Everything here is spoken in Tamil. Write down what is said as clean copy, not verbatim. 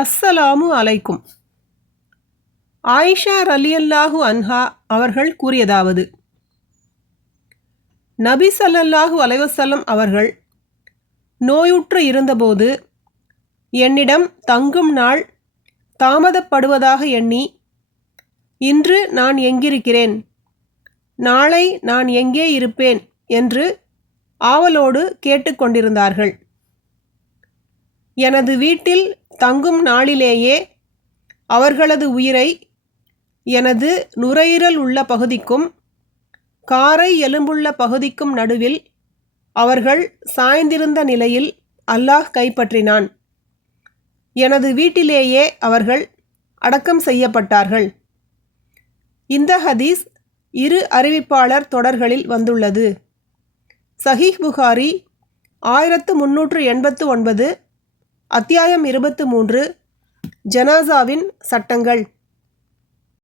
அஸ்ஸலாமு அலைக்கும். ஆயிஷா ரலியல்லாஹு அன்ஹா அவர்கள் கூறியதாவது, நபி ஸல்லல்லாஹு அலைஹி வஸல்லம் அவர்கள் நோயுற்று இருந்தபோது என்னிடம் தங்கும் நாள் தாமதப்படுவதாக எண்ணி, இன்று நான் எங்கிருக்கிறேன், நாளை நான் எங்கே இருப்பேன் என்று ஆவலோடு கேட்டுக்கொண்டிருந்தார்கள். எனது வீட்டில் தங்கும் நாளிலேயே அவர்களது உயிரை எனது நுரையீரல் உள்ள பகுதிக்கும் காரை எலும்புள்ள பகுதிக்கும் நடுவில் அவர்கள் சாய்ந்திருந்த நிலையில் அல்லாஹ் கைப்பற்றினான். எனது வீட்டிலேயே அவர்கள் அடக்கம் செய்யப்பட்டார்கள். இந்த ஹதீஸ் 2 அறிவிப்பாளர் தொடர்களில் வந்துள்ளது. சஹீஹ் புகாரி 1389, அத்தியாயம் 23, ஜனாசாவின் சட்டங்கள்.